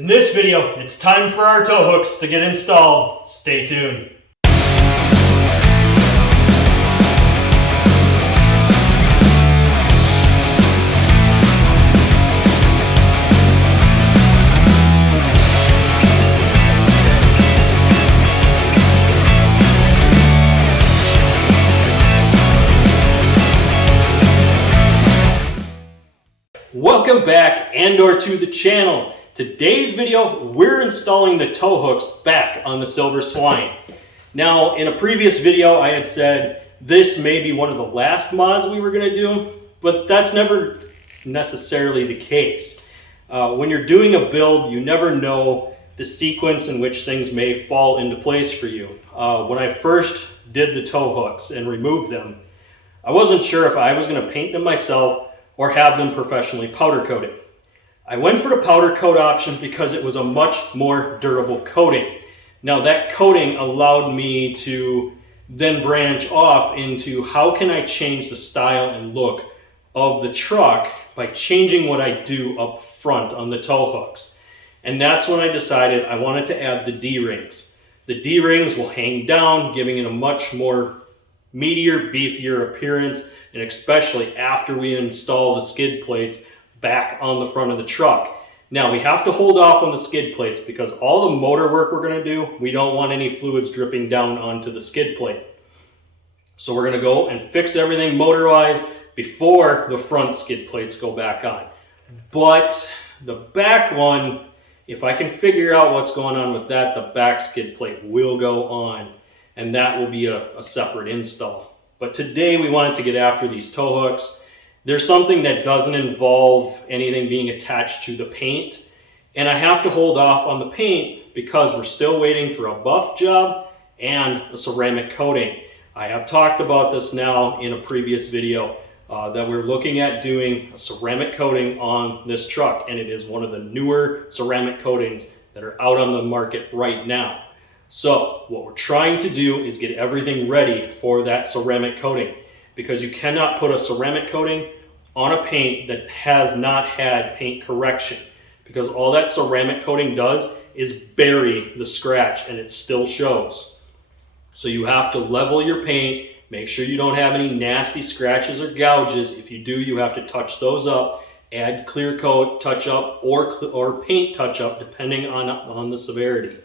In this video, it's time for our tow hooks to get installed. Stay tuned. Welcome back and/or to the channel. Today's video, we're installing the tow hooks back on the Silver Swine. Now, in a previous video, I had said this may be one of the last mods we were going to do, but that's never necessarily the case. When you're doing a build, you never know the sequence in which things may fall into place for you. When I first did the tow hooks and removed them, I wasn't sure if I was going to paint them myself or have them professionally powder coated. I went for the powder coat option because it was a much more durable coating. Now that coating allowed me to then branch off into how can I change the style and look of the truck by changing what I do up front on the tow hooks. And that's when I decided I wanted to add the D-rings. The D-rings will hang down, giving it a much more meatier, beefier appearance, and especially after we install the skid plates back on the front of the truck. Now we have to hold off on the skid plates because all the motor work we're going to do, we don't want any fluids dripping down onto the skid plate. So we're going to go and fix everything motor-wise before the front skid plates go back on. But the back one, if I can figure out what's going on with that, the back skid plate will go on, and that will be a separate install. But today we wanted to get after these tow hooks. There's something that doesn't involve anything being attached to the paint, and I have to hold off on the paint because we're still waiting for a buff job and a ceramic coating. I have talked about this now in a previous video that we're looking at doing a ceramic coating on this truck, and it is one of the newer ceramic coatings that are out on the market right now. So what we're trying to do is get everything ready for that ceramic coating, because you cannot put a ceramic coating on a paint that has not had paint correction, because all that ceramic coating does is bury the scratch and it still shows. So you have to level your paint, make sure you don't have any nasty scratches or gouges. If you do, you have to touch those up, add clear coat touch up or paint touch up depending on the severity.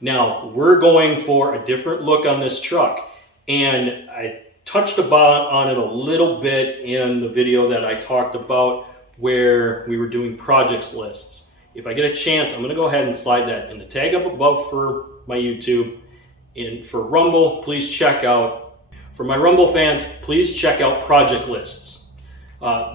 Now we're going for a different look on this truck, and I touched on it a little bit in the video that I talked about where we were doing projects lists. If I get a chance, I'm going to go ahead and slide that in the tag up above for my YouTube. And for Rumble, please check out, for my Rumble fans, please check out project lists.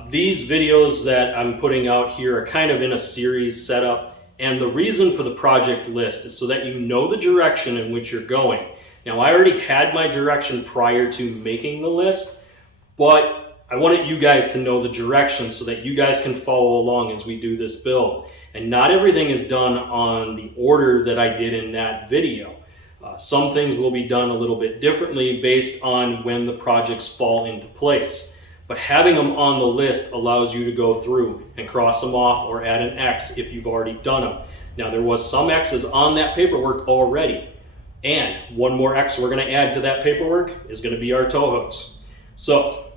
These videos that I'm putting out here are kind of in a series setup, and the reason for the project list is so that you know the direction in which you're going. Now, I already had my direction prior to making the list, but I wanted you guys to know the direction so that you guys can follow along as we do this build. And not everything is done on the order that I did in that video. Some things will be done a little bit differently based on when the projects fall into place. But having them on the list allows you to go through and cross them off or add an X if you've already done them. Now, there was some X's on that paperwork already. And one more X we're going to add to that paperwork is going to be our tow hooks. So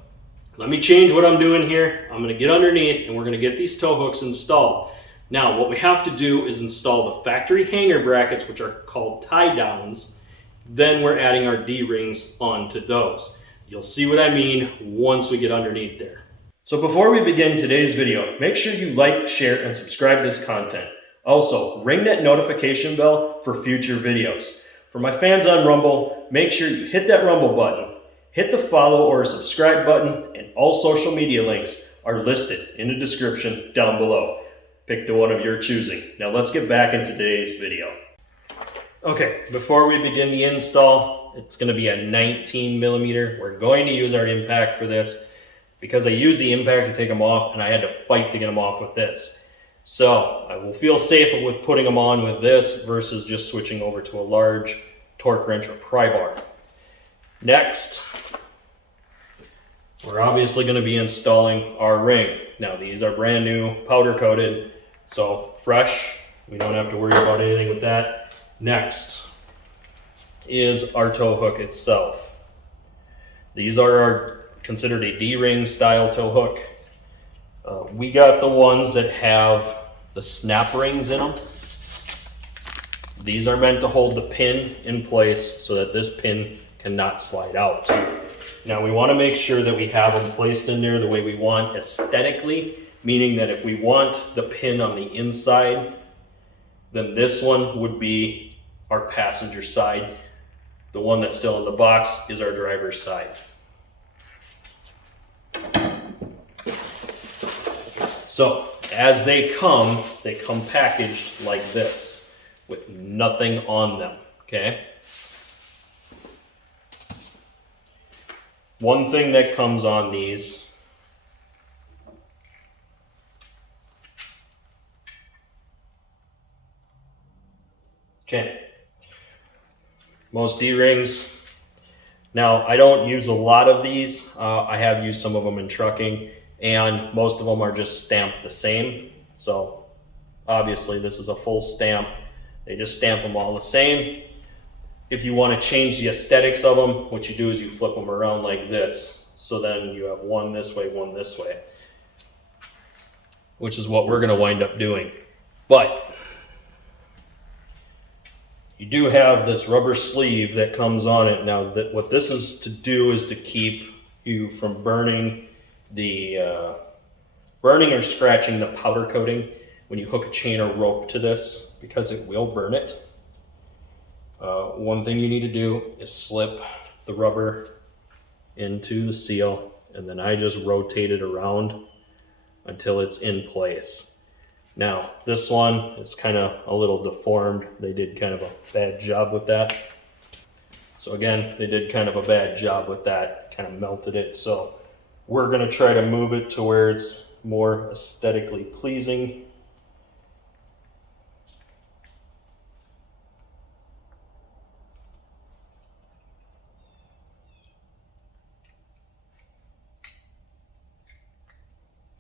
let me change what I'm doing here. I'm going to get underneath and we're going to get these tow hooks installed. Now what we have to do is install the factory hanger brackets, which are called tie downs. Then we're adding our D-rings onto those. You'll see what I mean once we get underneath there. So before we begin today's video, make sure you like, share, and subscribe to this content. Also, ring that notification bell for future videos. For my fans on Rumble, make sure you hit that Rumble button, hit the follow or subscribe button, and all social media links are listed in the description down below. Pick the one of your choosing. Now let's get back into today's video. Okay, before we begin the install, it's going to be a 19 millimeter. We're going to use our impact for this because I used the impact to take them off and I had to fight to get them off with this. So I will feel safer with putting them on with this versus just switching over to a large torque wrench or pry bar. Next, we're obviously going to be installing our ring. Now these are brand new, powder coated, so fresh We don't have to worry about anything with that. Next is our tow hook itself. These are considered a D-ring style tow hook. We got the ones that have the snap rings in them. These are meant to hold the pin in place so that this pin cannot slide out. Now we want to make sure that we have them placed in there the way we want aesthetically, meaning that if we want the pin on the inside, then this one would be our passenger side. The one that's still in the box is our driver's side. So as they come packaged like this with nothing on them, okay? One thing that comes on these most D-rings. Now, I don't use a lot of these. I have used some of them in trucking, and most of them are just stamped the same. So obviously this is a full stamp. They just stamp them all the same. If you want to change the aesthetics of them, what you do is you flip them around like this. So then you have one this way, one this way, which is what we're going to wind up doing. But you do have this rubber sleeve that comes on it. Now, what this is to do is to keep you from burning or scratching the powder coating when you hook a chain or rope to this, because it will burn it. One thing you need to do is slip the rubber into the seal, and then I just rotate it around until it's in place. Now, this one is kind of a little deformed. They did kind of a bad job with that. So again, they did kind of a bad job with that, kind of melted it. So we're going to try to move it to where it's more aesthetically pleasing.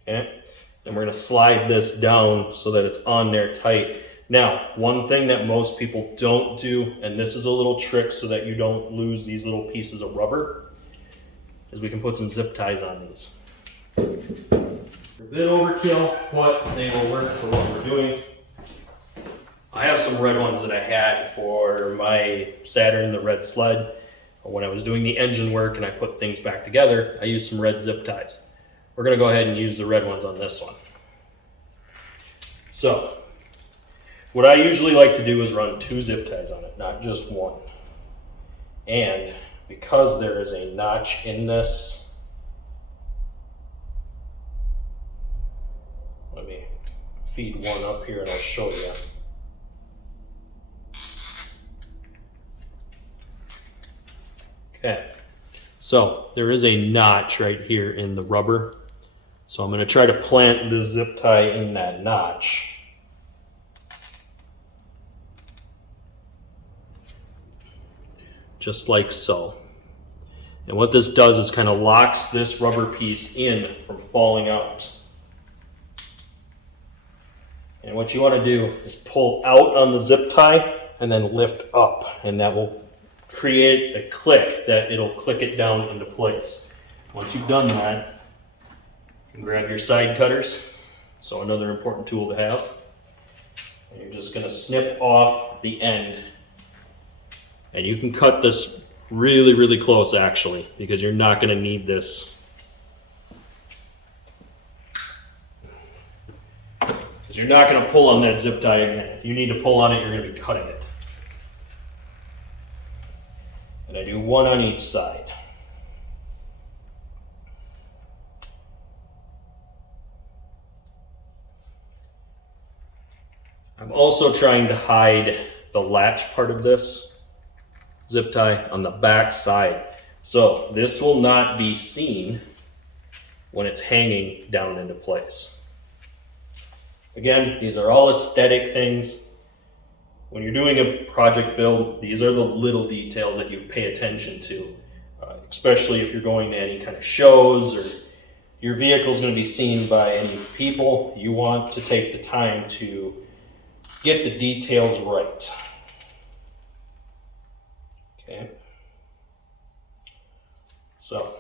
Okay, and we're going to slide this down so that it's on there tight. Now, one thing that most people don't do, and this is a little trick so that you don't lose these little pieces of rubber, is we can put some zip ties on these. They're a bit overkill, but they will work for what we're doing. I have some red ones that I had for my Saturn, the red sled. When I was doing the engine work and I put things back together, I used some red zip ties. We're going to go ahead and use the red ones on this one. So, what I usually like to do is run 2 zip ties on it, not just one. And because there is a notch in this, let me feed one up here and I'll show you. Okay, so there is a notch right here in the rubber. So I'm going to try to plant the zip tie in that notch. Just like so. And what this does is kind of locks this rubber piece in from falling out. And what you want to do is pull out on the zip tie and then lift up, and that will create a click that it'll click it down into place. Once you've done that, you can grab your side cutters, so another important tool to have, and you're just going to snip off the end. And you can cut this really, really close actually, because you're not going to need this. Because you're not going to pull on that zip tie again. If you need to pull on it, you're going to be cutting it. And I do one on each side. I'm also trying to hide the latch part of this zip tie on the back side. So this will not be seen when it's hanging down into place. Again, these are all aesthetic things. When you're doing a project build, these are the little details that you pay attention to, especially if you're going to any kind of shows or your vehicle is going to be seen by any people. You want to take the time to get the details right. Okay. So.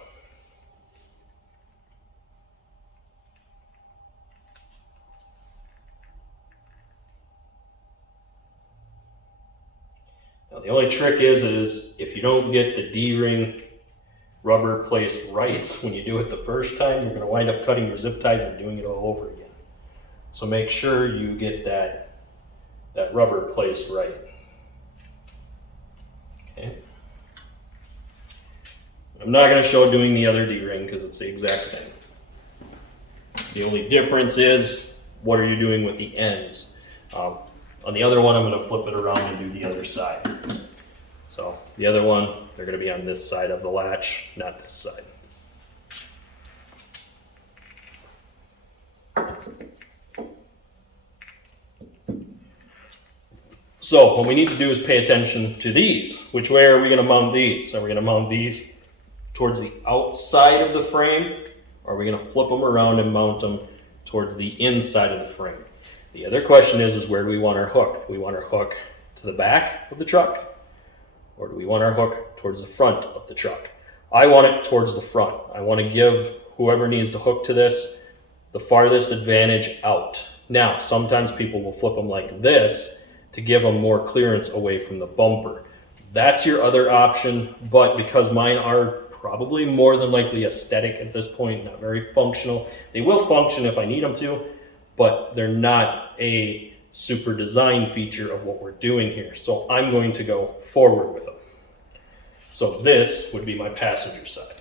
Now the only trick is if you don't get the D-ring rubber placed right when you do it the first time, you're going to wind up cutting your zip ties and doing it all over again. So make sure you get that rubber placed right. Okay. I'm not going to show doing the other D-ring because it's the exact same. The only difference is what are you doing with the ends. On the other one, I'm going to flip it around and do the other side. So the other one, they're going to be on this side of the latch, not this side. So what we need to do is pay attention to these. Which way are we going to mount these? Are we going to mount these towards the outside of the frame? Or are we going to flip them around and mount them towards the inside of the frame? The other question is where do we want our hook? Do we want our hook to the back of the truck? Or do we want our hook towards the front of the truck? I want it towards the front. I want to give whoever needs to hook to this the farthest advantage out. Now, sometimes people will flip them like this to give them more clearance away from the bumper. That's your other option, but because mine are probably more than likely aesthetic at this point, not very functional. They will function if I need them to, but they're not a super design feature of what we're doing here. So I'm going to go forward with them. So this would be my passenger side.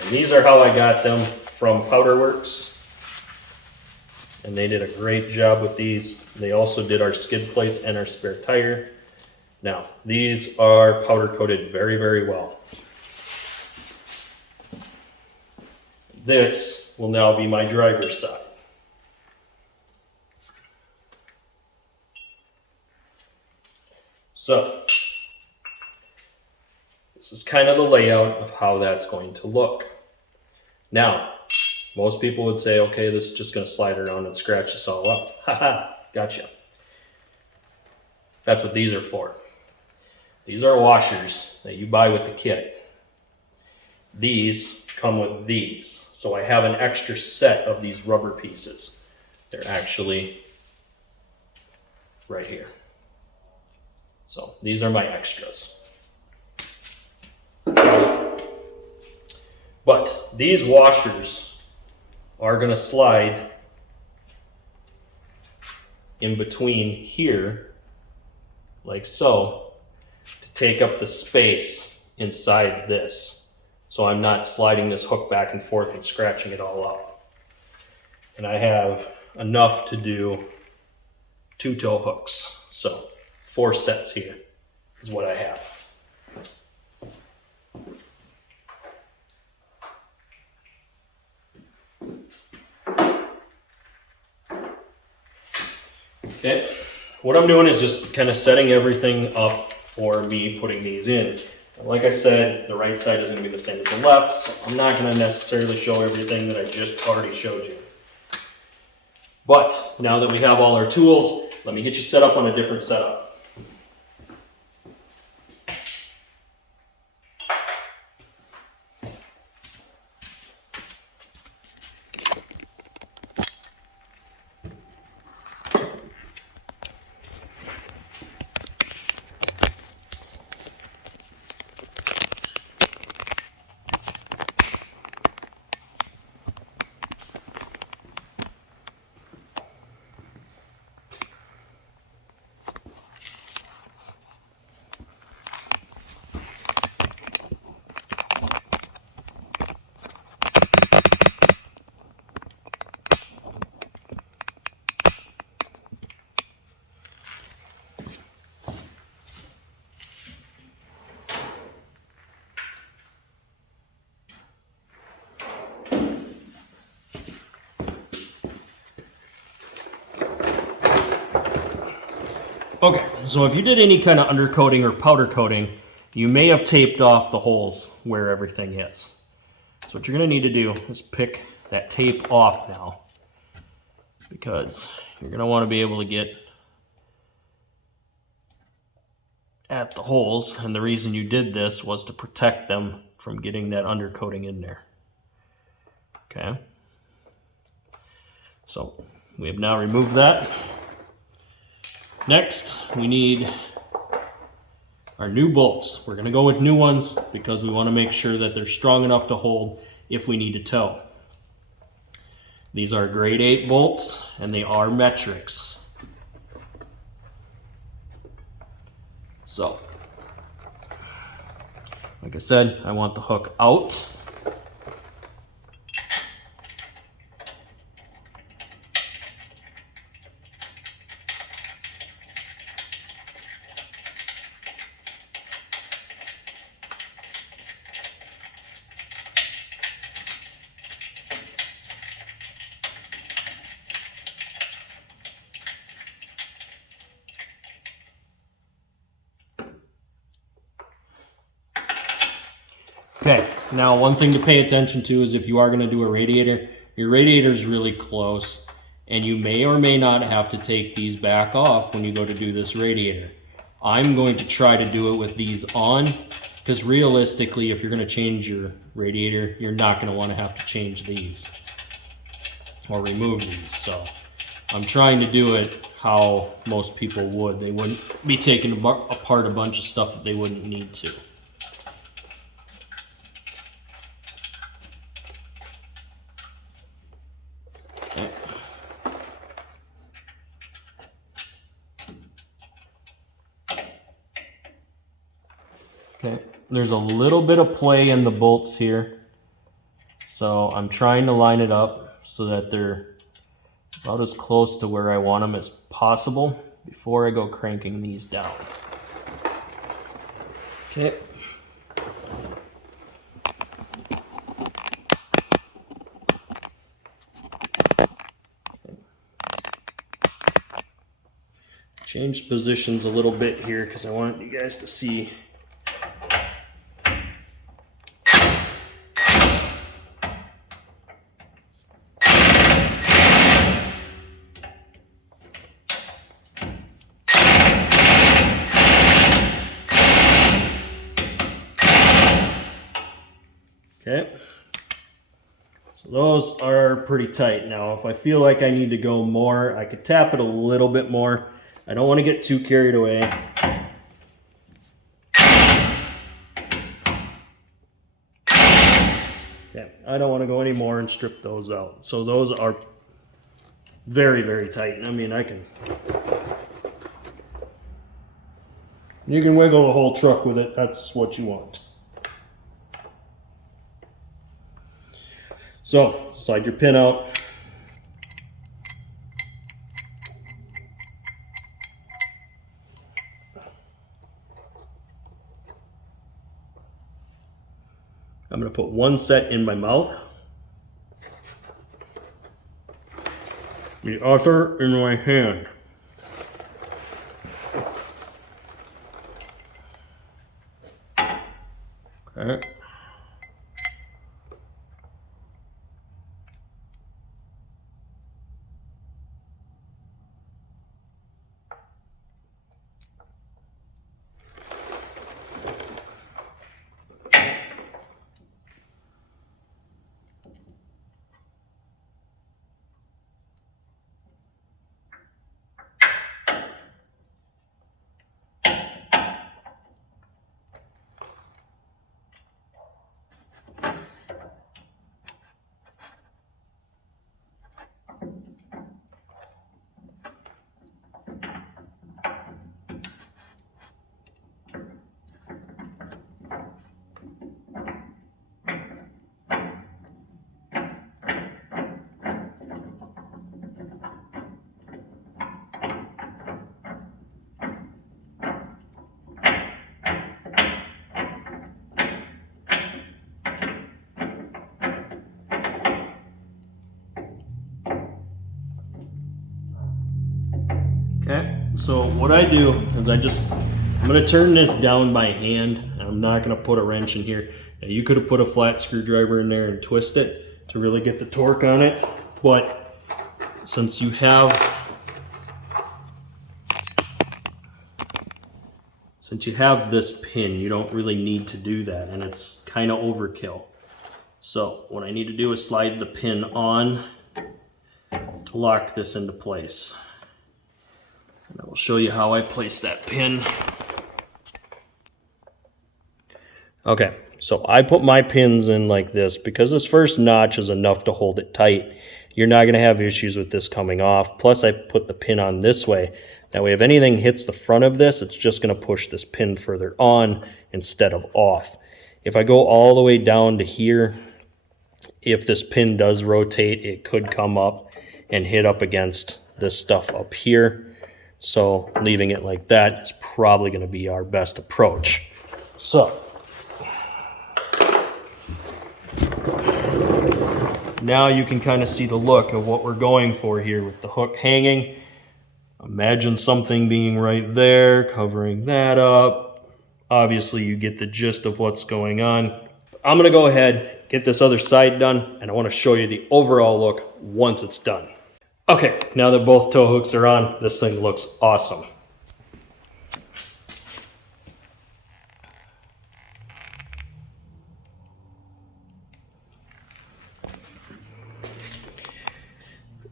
And these are how I got them from Werks. And they did a great job with these. They also did our skid plates and our spare tire. Now, these are powder coated very, very well. This will now be my driver's side. So, this is kind of the layout of how that's going to look. Now, most people would say, okay, this is just going to slide around and scratch this all up. Haha, gotcha. That's what these are for. These are washers that you buy with the kit. These come with these. So I have an extra set of these rubber pieces. They're actually right here. So these are my extras. But these washers are going to slide in between here, like so, to take up the space inside this. So I'm not sliding this hook back and forth and scratching it all up. And I have enough to do 2 tow hooks. So 4 sets here is what I have. Okay, what I'm doing is just kind of setting everything up for me putting these in. And like I said, the right side is going to be the same as the left, so I'm not going to necessarily show everything that I just already showed you. But now that we have all our tools, let me get you set up on a different setup. Okay, so if you did any kind of undercoating or powder coating, you may have taped off the holes where everything is. So what you're going to need to do is pick that tape off now, because you're going to want to be able to get at the holes, and the reason you did this was to protect them from getting that undercoating in there. Okay, so we have now removed that. Next, we need our new bolts. We're going to go with new ones because we want to make sure that they're strong enough to hold if we need to tow. These are grade 8 bolts, and they are metrics. So, like I said, I want the hook out. Okay, now one thing to pay attention to is if you are going to do a radiator, your radiator is really close, and you may or may not have to take these back off when you go to do this radiator. I'm going to try to do it with these on, because realistically, if you're going to change your radiator, you're not going to want to have to change these or remove these. So I'm trying to do it how most people would. They wouldn't be taking apart a bunch of stuff that they wouldn't need to. Okay, there's a little bit of play in the bolts here, so I'm trying to line it up so that they're about as close to where I want them as possible before I go cranking these down. Okay. Changed positions a little bit here because I wanted you guys to see. Okay, so those are pretty tight. Now, if I feel like I need to go more, I could tap it a little bit more. I don't want to get too carried away. Okay, I don't want to go any more and strip those out. So those are very, very tight. I mean, you can wiggle the whole truck with it. That's what you want. So, slide your pin out. I'm going to put one set in my mouth, the other in my hand. Okay. Okay, so what I do is I'm going to turn this down by hand. I'm I'm not going to put a wrench in here. Now, you could have put a flat screwdriver in there and twist it to really get the torque on it, but since you have this pin, you don't really need to do that, and it's kind of overkill. So what I need to do is slide the pin on to lock this into place. And I will show you how I place that pin. Okay, so I put my pins in like this because this first notch is enough to hold it tight. You're not going to have issues with this coming off. Plus I put the pin on this way. That way if anything hits the front of this, it's just going to push this pin further on instead of off. If I go all the way down to here, if this pin does rotate, it could come up and hit up against this stuff up here. So leaving it like that is probably going to be our best approach. So now you can kind of see the look of what we're going for here with the hook hanging. Imagine something being right there, covering that up. Obviously you get the gist of what's going on. I'm going to go ahead, get this other side done, and I want to show you the overall look once it's done. Okay, now that both tow hooks are on, this thing looks awesome.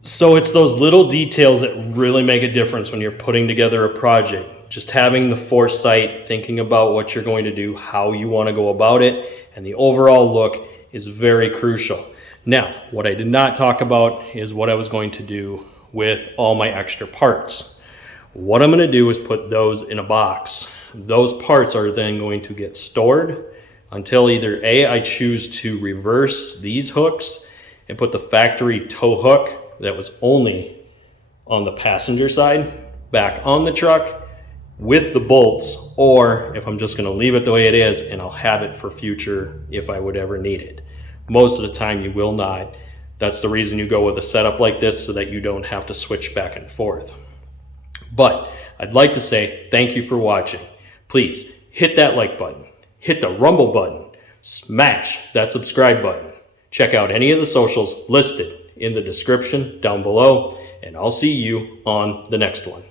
So it's those little details that really make a difference when you're putting together a project. Just having the foresight, thinking about what you're going to do, how you want to go about it, and the overall look is very crucial. Now, what I did not talk about is what I was going to do with all my extra parts. What I'm going to do is put those in a box. Those parts are then going to get stored until either A, I choose to reverse these hooks and put the factory tow hook that was only on the passenger side back on the truck with the bolts, or if I'm just going to leave it the way it is and I'll have it for future if I would ever need it. Most of the time you will not. That's the reason you go with a setup like this, so that you don't have to switch back and forth. But I'd like to say thank you for watching. Please hit that like button, hit the rumble button, smash that subscribe button. Check out any of the socials listed in the description down below, and I'll see you on the next one.